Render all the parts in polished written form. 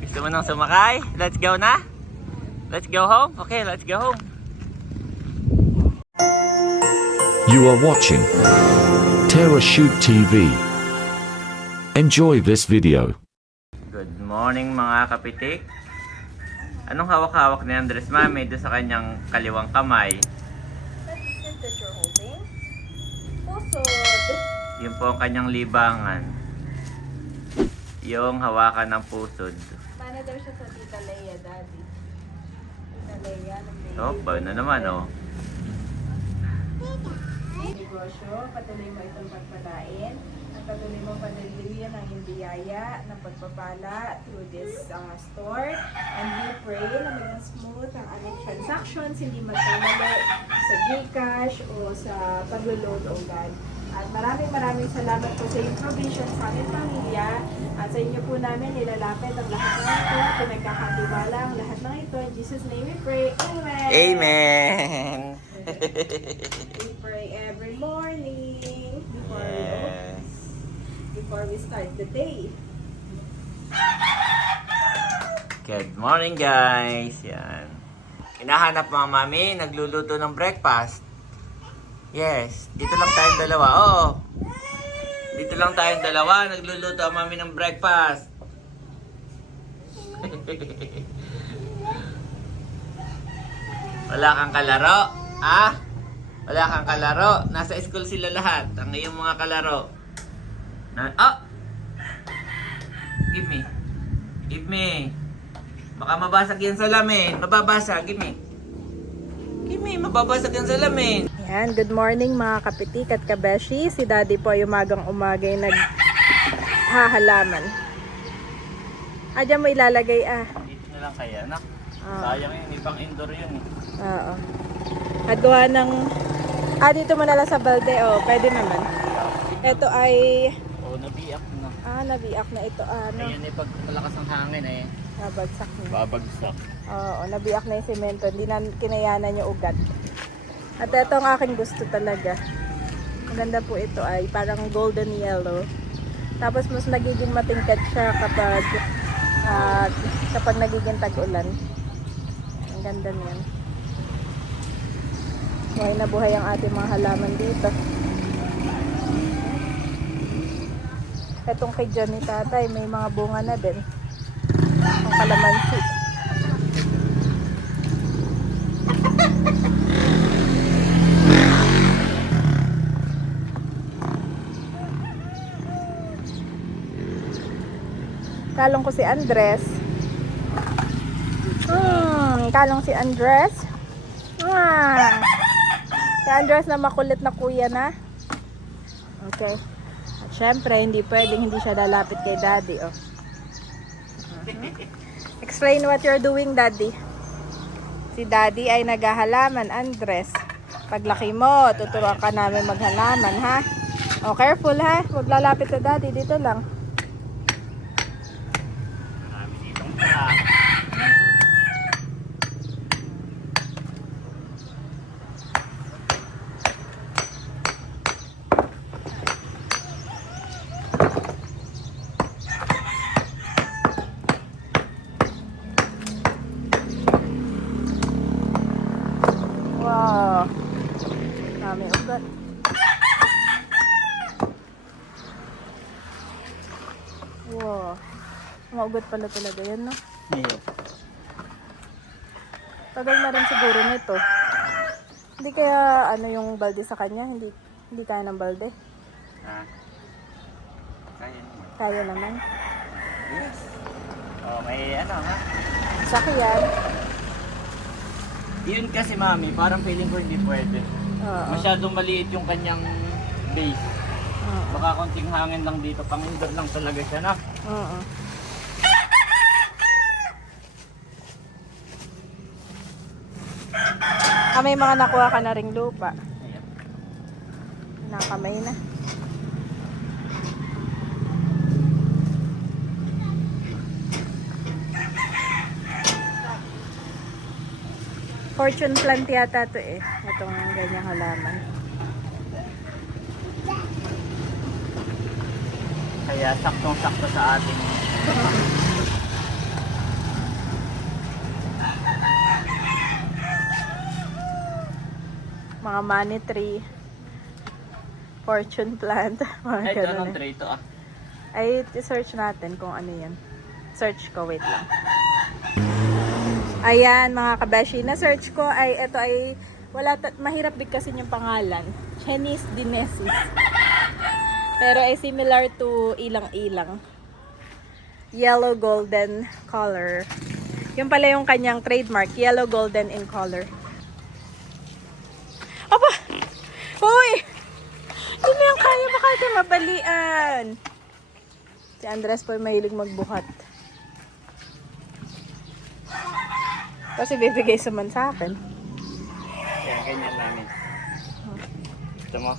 Gusto mo nang sumakay? Let's go na? Let's go home? Okay, let's go home. You are watching Terrashoot TV. Enjoy this video. Good morning mga kapitik. Anong hawak-hawak ni Andres Mami doon sa kanyang kaliwang kamay? That is that you're holding. Pusod. Yun po ang kanyang libangan. Yung hawakan ng pusod. Manager siya sa Tita Leia, Daddy. Tita Leia, ng Oh, ba na naman oh. negosyo, patuloy mo itong pagpalain at patuloy mo padaliluyan ang biyaya ng pagpapala through this store, and we pray na maging smooth ang aming transactions, hindi magkamali sa GCash o sa paglo-load o God. At maraming salamat po sa iyong provision sa aming pamilya, at sa inyo po namin nilalapit ang lahat ng ito, pinagkakatiwala ang lahat ng ito. In Jesus' name we pray. Amen! Amen! We pray every morning Yes. before we start the day. Good morning guys. Yan. Hinahanap mga mami, nagluluto ng breakfast. Yes, dito lang tayong dalawa. Oo. Dito lang tayong dalawa, nagluluto ang mami ng breakfast. Wala kang kalaro? Ah? Wala kang kalaro? Nasa school sila lahat, ang iyong mga kalaro. Oh! Give me. Give me. Baka mabasag yan sa lamin. Mababasag. Give me. Give me. Mababasag yan sa lamin. Yan, good morning mga kapitik at kabeshi. Si Daddy po ay umagang-umaga ay naghahalaman. Diyan mo ilalagay Dito na lang kaya, anak. Ah. Sayang yun. Ibang indoor yun. Oo. At gawa ng... dito mo na lang sa balde. Pwede naman. Ito ay... Oh, nabiyak na. Nabiak na ito. Ayan eh, pag malakas ang hangin eh. Nabagsak na. Babagsak. Oo, nabiak na yung semento. Hindi na kinayanan yung ugat. At ito ang aking gusto talaga. Maganda po ito ay parang golden yellow. Tapos mas nagiging matingkad siya kapag nagiging tag-ulan. Ang ganda niyan. Buhay na buhay ang ating mga halaman dito. Etong kay John ni Tatay, may mga bunga na din. Ang kalamansi. Kalong ko si Andres. Kalong si Andres. Si Andres na makulit na kuya na. Okay. At syempre, hindi pwedeng hindi siya lalapit kay Daddy. Explain what you're doing, Daddy. Si Daddy ay naghahalaman, Andres. Paglaki mo, tuturuan ka namin maghalaman, ha? Careful, ha? Huwag lalapit sa Daddy. Dito lang. Marami ditong pala. Wow. Dami ugat. Wow. Mga ugat pala talaga yan, no? Yeah. Tagal na rin siguro nito. Hindi kaya yung balde sa kanya? Hindi kaya ng balde? Kaya naman. Kaya naman. Yes. Oh, may ano ha? Sakyan. Yun kasi mami, parang feeling ko hindi pwede. Oo. Masyadong maliit yung kanyang base. Oo. Baka konting hangin lang dito, pang-indoor lang talaga siya na. Oo. May mga nakuha ka na ring lupa. Ayan. Nakamay na. Fortune plant yata to eh. Itong ganyang halaman. Kaya saktong-sakto sa ating Mga money tree. Fortune plant. Mga Ay, ganun anong eh. tray ito ah? Ay, search natin kung ano yan. Search ko, wait lang. Ayan, mga kabeshi, na-search ko ay, ito ay, mahirap bigkasin yung pangalan. Chinese Dinesis. Pero ay similar to ilang-ilang. Yellow golden color. Yung pala yung kanyang trademark, yellow golden in color. Aba! Hoy! Hindi mo yung kaya, baka ito mabalian. Si Andres po mahilig magbuhat. Kasi bibigay naman sa akin. Yan, ganyan namin. Gusto mo?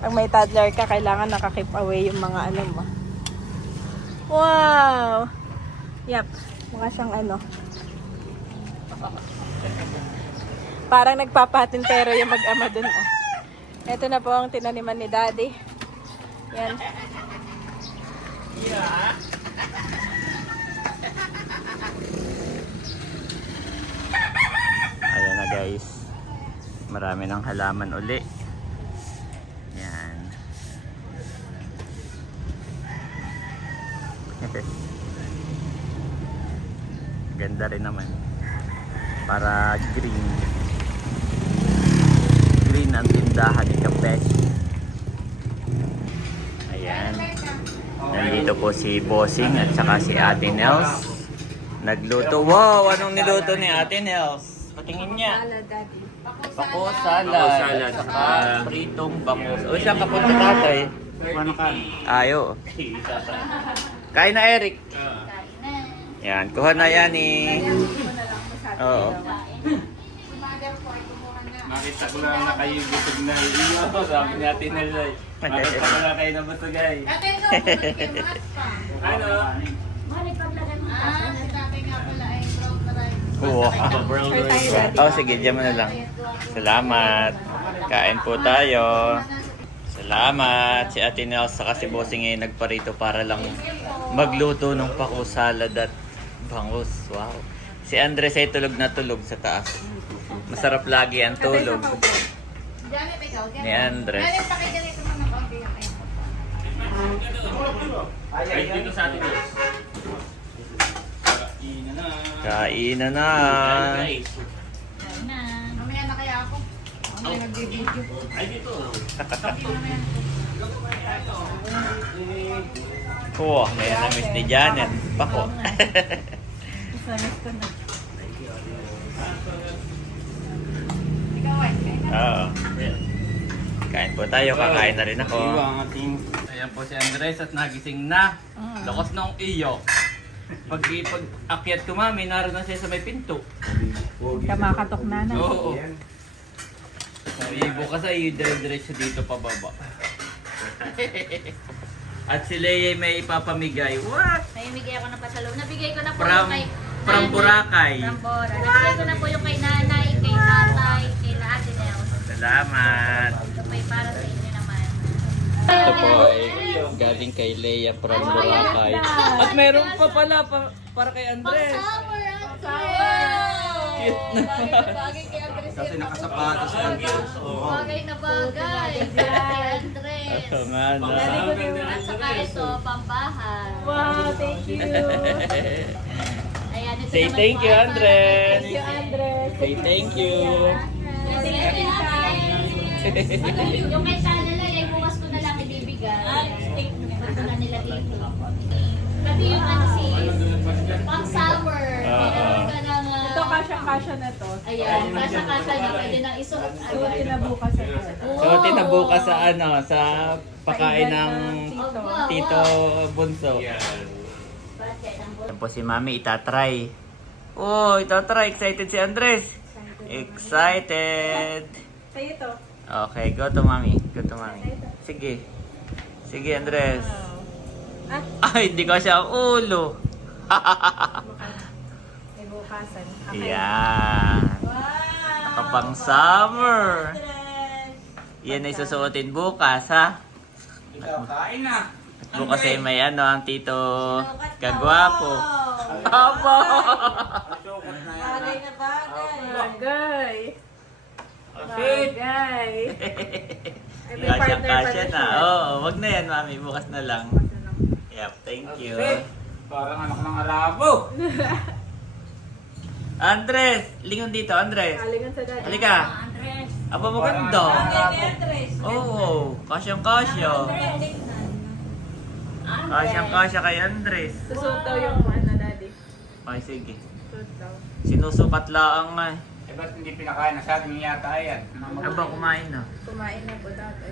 Pag may toddler ka, kailangan nakakip away yung mga ano mo. Wow! Yep. Mukha siyang ano. Parang nagpapatintero yung mag-ama dun ah. Ito na po ang tinaniman ni Daddy. Yan. Yeah. Ayan na guys. Marami ng halaman uli. Yan. Ganda rin naman. Para green. Green ang tindahan ni Kapeshi. Ayan. Nandito po si Bossing at saka si Ate Nels. Nagluto. Wow! Anong niluto ni Ate Nels? Patingin niya. Bako salad. At saka pritong bangus. O siya kapunta tatay. Paano ka? Ayo. Kain na Eric. Yan. Kuha na yan eh. Oo. Nakita ko lang na kayo busog na iyo. Sabi natin na siya. Nakita ko lang kayo na busog ay. Ano? Wow. Oh, sige, diyan mo na lang. Salamat. Kain po tayo. Salamat. Si Ate Nels saka si Bossing ay nagparito para lang magluto ng pako salad at bangus. Wow. Si Andres ay tulog na tulog sa taas. Masarap lagi ang tulog ni Andres. Ay, dito sa atin. Kainan na. Mamaya na kaya ako. Mamaya nagbibideo. Ay, dito. Oh, may namiss ni Janet. Pako. Oo. Kain po tayo, kakain na rin ako. Ayan po si Andres at nagising na. Lakas ng iyo. Pag akyat ko mami, naroon na siya sa may pinto. Kamakatok na na. Oo. So, bukas ay dire-diretso dito pababa. At si Leia may ipapamigay. What? Naimigay ako ng pasalaw. Nabigay ko na po From, yung kay... from Boracay. From Bora. Nabigay ko na po yung kay nanay, kay tatay, kay Ate Nels. Salamat. Ito pa para sa inyo naman. Ito po ay galing kay Leia from Boracay. At meron pa pala para kay Andres. Sour! Cute na. Bagay kay Andres. Kasi nakasapatos si Andres. Bagay na bagay. Kay Andres. Oo nga na. At saka ito, pambahan. Wow, thank you. Ayan, ito Say naman thank po you, ay Andres. Thank you, Andres. Say thank you. Yung kay Sanela, ay bukas ko na lang ibibigay. Ito na nila dito. Pati yung ano si pang summer. Meron ka ng... Ito, kasyang-kasya na to. Ayan, kasya-kasya na pwede nang isuot. Suotin na bukas ito. So, tinabukas sa ano, sa pakain ng Tito Bunso. Yan po si Mami, itatry. Oh, itatry. Excited si Andres. Excited. Sa'yo ito. Okay, go to Mami. Go to Mami. Sige. Sige, Andres. Ay, hindi ko siya ang ulo. May bukasan. Yan. Wow! Nakapang summer. Andres! Yan ay susuotin bukas, ha? Kain na. At Bukas ay may ano, ang tito kagwapo. Opo! Bagay na bagay. Bagay. Fit! Bagay. Ay, may partner Kasya pala na. siya. Oo, wag na yan, mami. Bukas na lang. Yep, thank you. Parang anak ng Arabo. Andres! Lingon dito, Andres. Kalingan sa dad. Halika. Andres. Aba, maganda. Oo, kasyang-kasya. Kasyang-kasya kay Andres. Susuot daw yung ano, daddy. Ay, sige. Susuot daw. Sinusukat laang nga. Eh, ba't hindi pinakain na sa akin yata yan? Aba, kumain na. Kumain na po dati.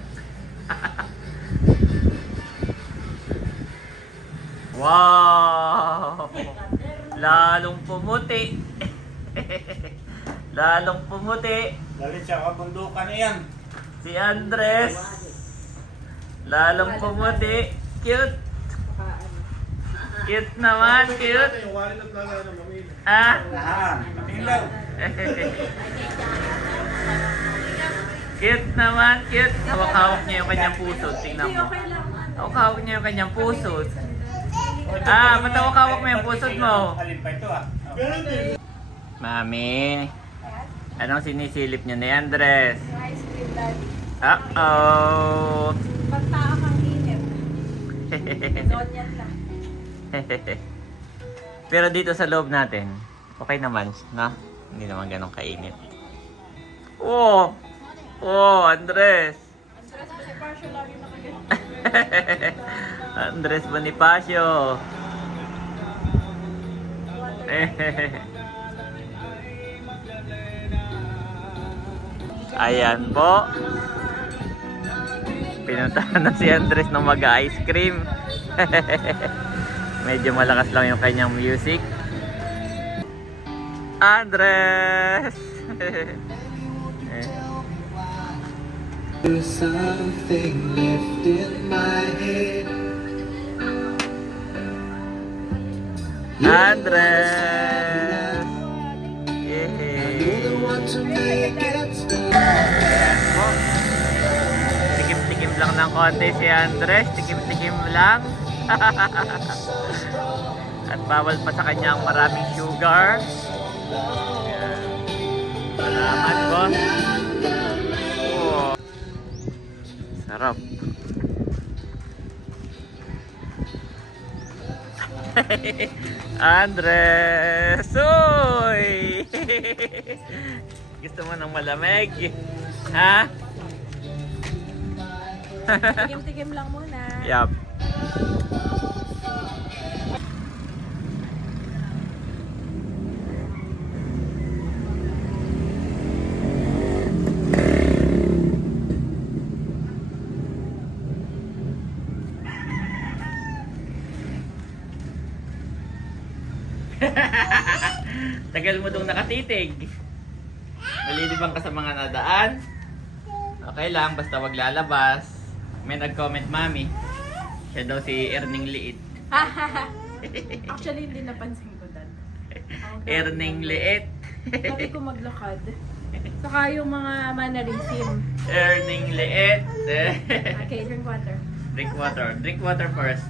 Wow! Lalong pumuti. Lalong pumuti. Galit siya kabundukan na yan. Si Andres. Lalong pumuti. Cute. Cute naman, cute. Ah? Lahan, matilaw. Cute naman, cute. Hawak-hawak niya yung kanyang puso. Tingnan mo. Hawak-hawak niya yung kanyang puso. Ah, ba't hawak-hawak mo yung puso mo? Alin pa ito ah. Mami, anong sinisilip niyo ni Andres? Yung ice cream, daddy. Uh-oh. Pagtaa kang init. Doon yan lang. Pero dito sa loob natin, okay naman, na? Hindi naman ganun kainit. Oh! Oh, Andres! Andres, kasi partial lagi nakaganyan. Andres Bonifacio. Ayan po. Pinuntahan na si Andres ng mag-ice cream. Medyo malakas lang yung kanyang music. Andres! There's something left in my head. Andres! You're Yay! the one to make it stop. Ayan po. Tikim-tikim lang ng konti si Andres. Tikim-tikim lang. At bawal pa sa kanya ang maraming sugar. Ayan. Salamat po. Oh. Sarap. Andres! Uy! Gusto mo ng malamig? Ha? Tikim-tikim lang muna. Yup. Tagal mo dong nakatitig. Nalilibang ka sa mga nadaan. Okay lang, basta wag lalabas. May nag-comment, mami. Siya daw si Erning Liit. Actually, hindi napansin ko, dad. Erning Liit. Pati ko maglakad. Saka yung mga mannerism. Erning Liit. Okay, drink water. Drink water. Drink water first.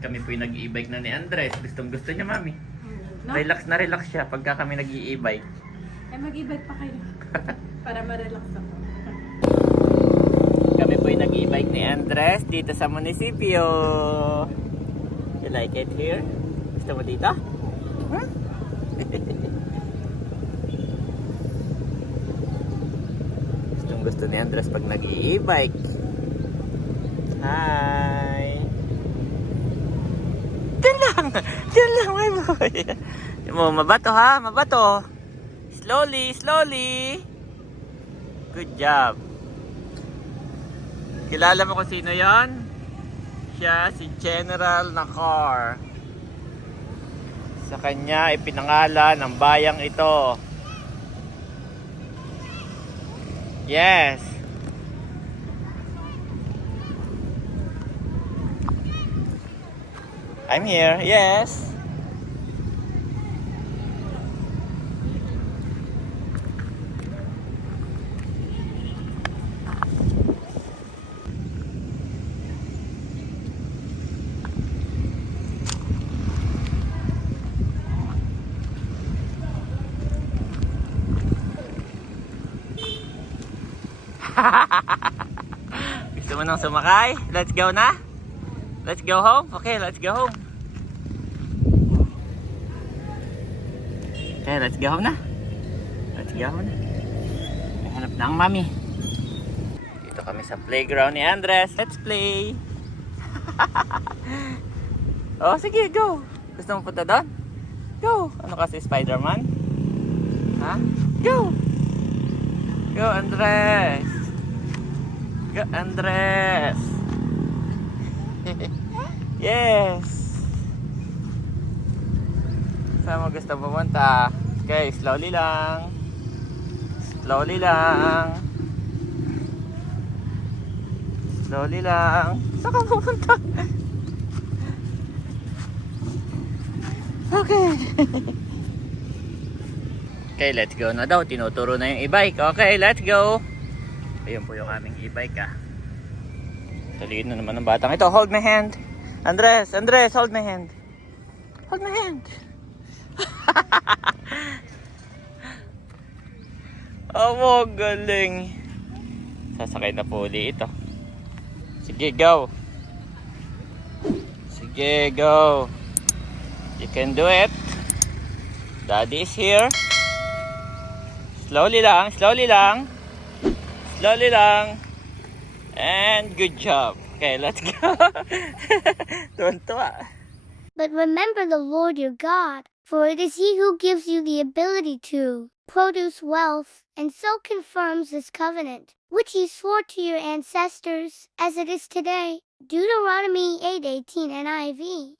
Kami po'y nag-i-bike na ni Andres. Gustong gusto niya, mami. No? Relax na relax siya pagka kami nag-i-bike. Ay, mag-e-bike pa kayo. Para ma-relax ako. Kami po'y nag-i-bike ni Andres dito sa munisipyo. You like it here? Gusto mo dito? Huh? Gustong gusto ni Andres pag nag-i-bike. Hi! Diyan lang! Diyan lang, my boy! Mo, mabato ha? Mabato! Slowly, slowly! Good job! Kilala mo kung sino yon? Siya si General Nakar. Sa kanya ipinangalan ang bayang ito. Yes. I'm here. Yes. Gusto mo nang sumakay? Let's go na? Let's go home? Okay, let's go home. Okay, let's go home na. Let's go home na. Hanap na ang mami. Dito kami sa playground ni Andres. Let's play. Oh, sige, go. Gusto mo punta doon? Go. Ano kasi, Spider-Man? Ha? Go. Go, Andres. Go, Andres. Yes. Saan mo gusto pumunta? Okay, slowly lang. Slowly lang. Slowly lang. Saan ka pupunta? Okay. Okay, let's go na daw. Tinuturo na yung e-bike. Okay, let's go. Ayun po yung aming e-bike ah. Talino naman ng batang ito. Hold my hand. Andres, Andres, hold my hand. Hold my hand. Oh, galing. Sasakay na po ulit ito. Sige, go. Sige, go. You can do it. Daddy is here. Slowly lang, slowly lang. Slowly lang. And good job. Okay, let's go. Tuwan-tuwa. But remember the Lord your God, for it is He who gives you the ability to produce wealth, and so confirms this covenant, which He swore to your ancestors, as it is today. Deuteronomy 8:18 NIV.